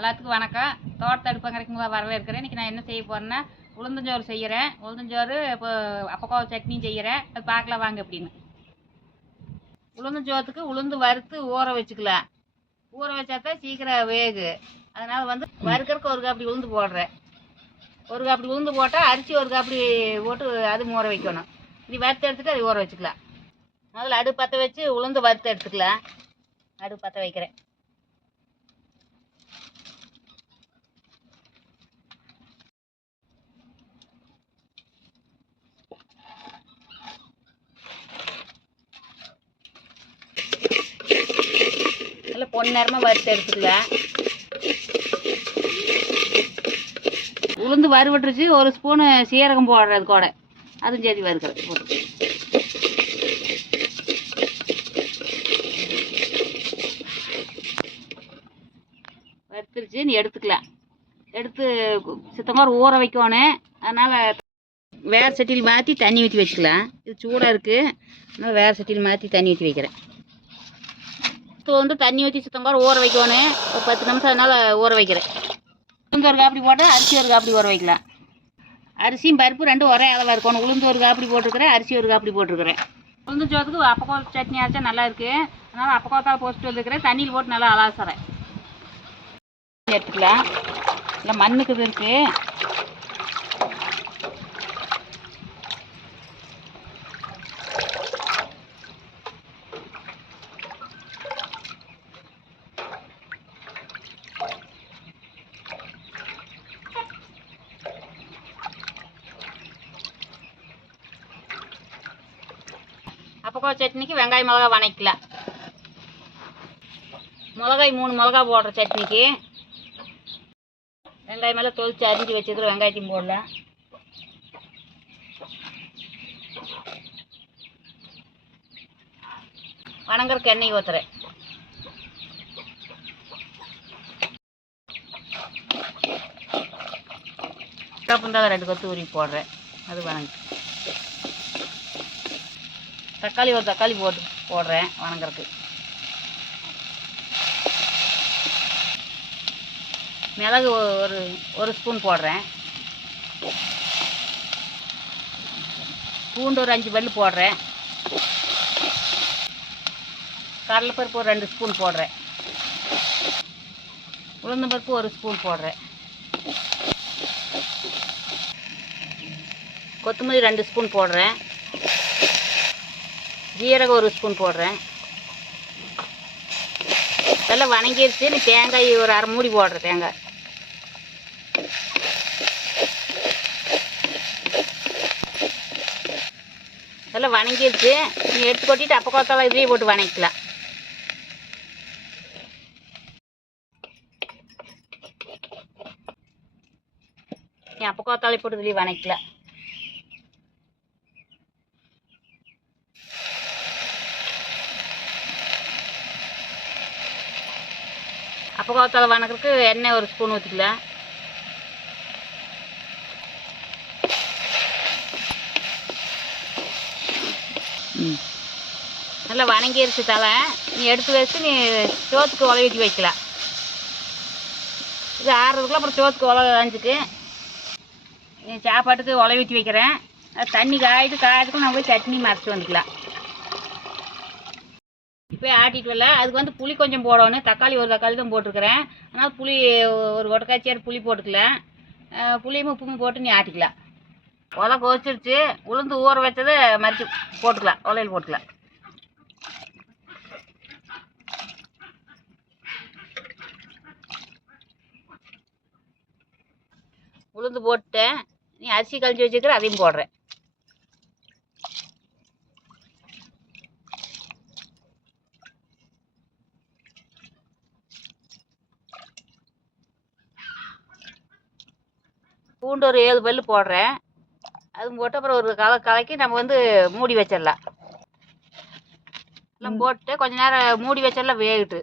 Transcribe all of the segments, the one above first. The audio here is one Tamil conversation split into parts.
எல்லாத்துக்கும் வணக்கம். தோட்டத்தை அடுப்பங்கரைக்குங்களா வரவேற்கிறேன். இன்றைக்கி நான் என்ன செய்ய போகிறேன்னா உளுந்தஞ்சோறு செய்கிறேன். உளுந்தஞ்சோறு இப்போ அப்பக்கோவா சட்னியும் செய்கிறேன். அது பார்க்கலாம் வாங்க எப்படின்னு. உளுந்தஞ்சோத்துக்கு உளுந்து வறுத்து ஊற வச்சுக்கலாம். ஊற வச்சாதான் சீக்கிரம் வேகு. அதனால் வறுக்கிறதுக்கு ஒரு காப்பி உளுந்து போடுறேன். ஒரு காப்பி உளுந்து போட்டால் அரிசி ஒரு காப்பி போட்டு அது ஊற வைக்கணும். இது வறுத்து எடுத்துட்டு அது ஊற வச்சுக்கலாம். முதல்ல அடுப்பு பற்ற வச்சு உளுந்து வறுத்து எடுத்துக்கலாம். அடுப்பு பற்ற வைக்கிறேன். நல்லா பொன்னேரமாக வறுத்து எடுத்துக்கலாம். உளுந்து வறுவட்டுருச்சு. ஒரு ஸ்பூனு சீரகம் போடுறது கூட அதுவும் சரி வறுக்கிறது போட்டு வறுத்துருச்சு. நீ எடுத்துக்கலாம். எடுத்து சித்தமாக ஊற வைக்கணும். அதனால் வேறு சட்டியில் மாற்றி தண்ணி ஊற்றி வச்சுக்கலாம். இது சூடாக இருக்குது. அதனால் வேறு சட்டியில் மாற்றி தண்ணி ஊற்றி வைக்கிறேன். தண்ணி ஊற்றி சுத்தமாக ஊற வைக்கணும். ஒரு 10 நிமிஷம் அதனால் ஊற வைக்கிறேன். உளுந்து ஒரு காப்பி போட்டு அரிசி ஒரு காப்பி ஊற வைக்கலாம். அரிசியும் பருப்பு ரெண்டும் ஒரே அளவாக இருக்கணும். உளுந்து ஒரு காப்பி போட்டிருக்கிறேன், அரிசி ஒரு காப்பி போட்டிருக்கிறேன். உளுந்து சோத்துக்கு அப்பக்கோவா சட்னி ஆச்சா நல்லா இருக்குது. அதனால் அப்பக்கோத்தால் போட்டு வந்துருக்கிறேன். தண்ணியில் போட்டு நல்லா அலாசுறேன். எடுத்துக்கலாம். இல்லை மண்ணுக்கு இது இருக்குது. அப்பக்கோவா சட்னிக்கு வெங்காயம் மிளகா வணக்கலாம். மிளகாய் 3 மிளகா போடுற சட்னிக்கு வெங்காயம் மேலே தொளிச்சு அரிஞ்சு வச்சுக்கிற வெங்காயத்தையும் போடலாம். வணங்குறதுக்கு எண்ணெய் ஊற்றுறேன். புந்தாத 2 கொத்து உருவி போடுறேன். அது வணங்கு. தக்காளி ஒரு தக்காளி போடுறேன் வணங்குறதுக்கு. மிளகு ஒரு ஸ்பூன் போடுறேன். பூண்டு ஒரு 5 பல்லு போடுறேன். கடலைப்பருப்பு ஒரு 2 ஸ்பூன் போடுறேன். உளுந்தம்பருப்பு ஒரு ஸ்பூன் போடுறேன். கொத்தமல்லி 2 ஸ்பூன் போடுறேன். ஜீரகம் ஒரு ஸ்பூன் போடுறேன். இதெல்லாம் வணங்கிடுச்சு. நீ தேங்காய் ஒரு அரை மூடி போடுறேன். தேங்காய் இதெல்லாம் வணங்கிடுச்சு. நீ எடுத்து கொட்டிட்டு அப்பக்கோத்தால இதையே போட்டு வணங்கிக்கலாம். நீ அப்பக்கோத்தாலை போட்டு இதுலேயே வணங்கிக்கலாம். அப்பக்கோத்தால வணக்கிறதுக்கு எண்ணெய் ஒரு ஸ்பூன் ஊற்றிக்கலாம். நல்லா வணங்கிருச்சு தலை. நீ எடுத்து வச்சு நீ சோத்துக்கு உலை ஊற்றி வைக்கலாம். இது ஆறுறதுக்குள்ள அப்புறம் சோத்துக்கு உலை அஞ்சுக்கு நீ சாப்பாட்டுக்கு உலை ஊற்றி வைக்கிறேன். அது தண்ணி காயத்துக்குள்ள நம்ம போய் சட்னி மறைச்சி வந்துக்கலாம். இப்போ ஆட்டிட்டு வரல. அதுக்கு புளி கொஞ்சம் போடணும். தக்காளி ஒரு தக்காளி தான் போட்டிருக்கிறேன். அதனால் புளி ஒரு ஒட்டக்காய்ச்சியார் புளி போட்டுக்கலாம். புளியும் உப்பும் போட்டு நீ ஆட்டிக்கலாம். உலை கொதிச்சிருச்சு. உளுந்து ஊற வச்சதை மறித்து போட்டுக்கலாம். உலையில் போட்டுக்கலாம். உளுந்து போட்டுட்டேன். நீ அரிசி கழிச்சு வச்சுக்கிற அதையும் போடுறேன். பூண்டு ஒரு 7 பல்லு போடுறேன். அதுவும் போட்டு அப்புறம் ஒரு கலக்கி நம்ம மூடி வச்சிடலாம். எல்லாம் போட்டு கொஞ்ச நேரம் மூடி வச்சிடலாம். வேகிட்டு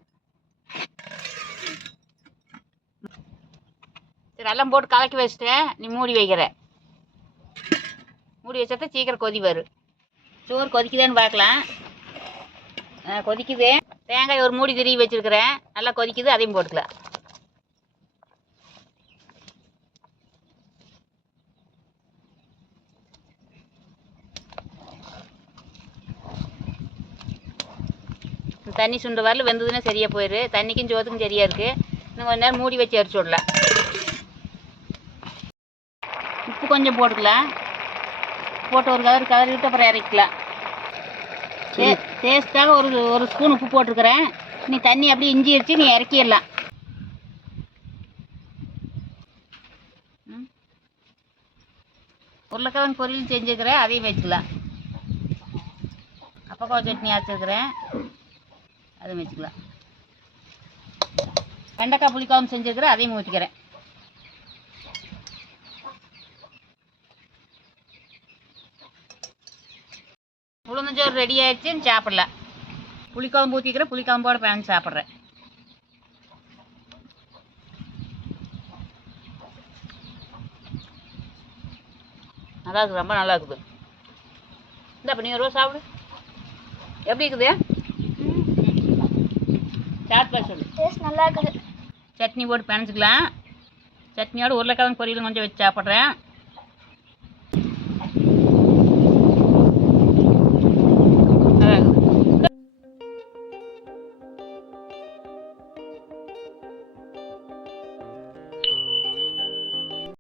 சரி எல்லாம் போட்டு கலக்கி வச்சுட்டேன். நீ மூடி வைக்கிற. மூடி வச்சா சீக்கிரம் கொதி வரும். சோறு கொதிக்குதான்னு பார்க்கலாம். கொதிக்குது. தேங்காய் ஒரு மூடி திருவி வச்சுருக்கிறேன். நல்லா கொதிக்குது. அதையும் போட்டுக்கலாம். தண்ணி சுண்டு வரல வெந்ததுன்னா சரியாக போயிடு. தண்ணிக்கும் சோத்துக்கும் சரியாக இருக்குது. இன்னும் கொஞ்ச நேரம் மூடி வச்சு அரிச்சு விடலாம். உப்பு கொஞ்சம் போட்டுக்கலாம். போட்டு ஒரு கதறி விட்டு அப்புறம் இறக்கிக்கலாம். டேஸ்ட்டாக ஒரு ஸ்பூன் உப்பு போட்டிருக்கிறேன். நீ தண்ணி அப்படியே இஞ்சி அரிச்சு நீ இறக்கிடலாம். உருளைக்கிழங்கு பொரியல் செஞ்சுக்கிறேன், அதையும் வச்சுக்கலாம். அப்பக்காய் சட்னி அரைச்சிருக்கிறேன், அதையும் வச்சுக்கலாம். வெண்டைக்காய் புளிக்குழம்பு செஞ்சுருக்கிறேன், அதையும் ஊற்றிக்கிறேன். உளுந்தஞ்சோறு ரெடி ஆயிடுச்சு, சாப்பிடலாம். புளிக்குழம்பு ஊற்றிக்கிறேன், புளிக்குழம்போட பேன் சாப்பிட்றேன். நல்லா இருக்குது, ரொம்ப நல்லா இருக்குது. இந்த அப்போ நீங்கள் ரோஸ் சாப்பிடு. எப்படி இருக்குது? சாட் பாய் சொல்லு. டேஸ்ட் நல்லா இருக்குது. சட்னி போட்டு பிணைச்சிக்கலாம். சட்னியோட உருளைக்கிழங்கு பொரியல் கொஞ்சம் வச்சு சாப்பிட்றேன்.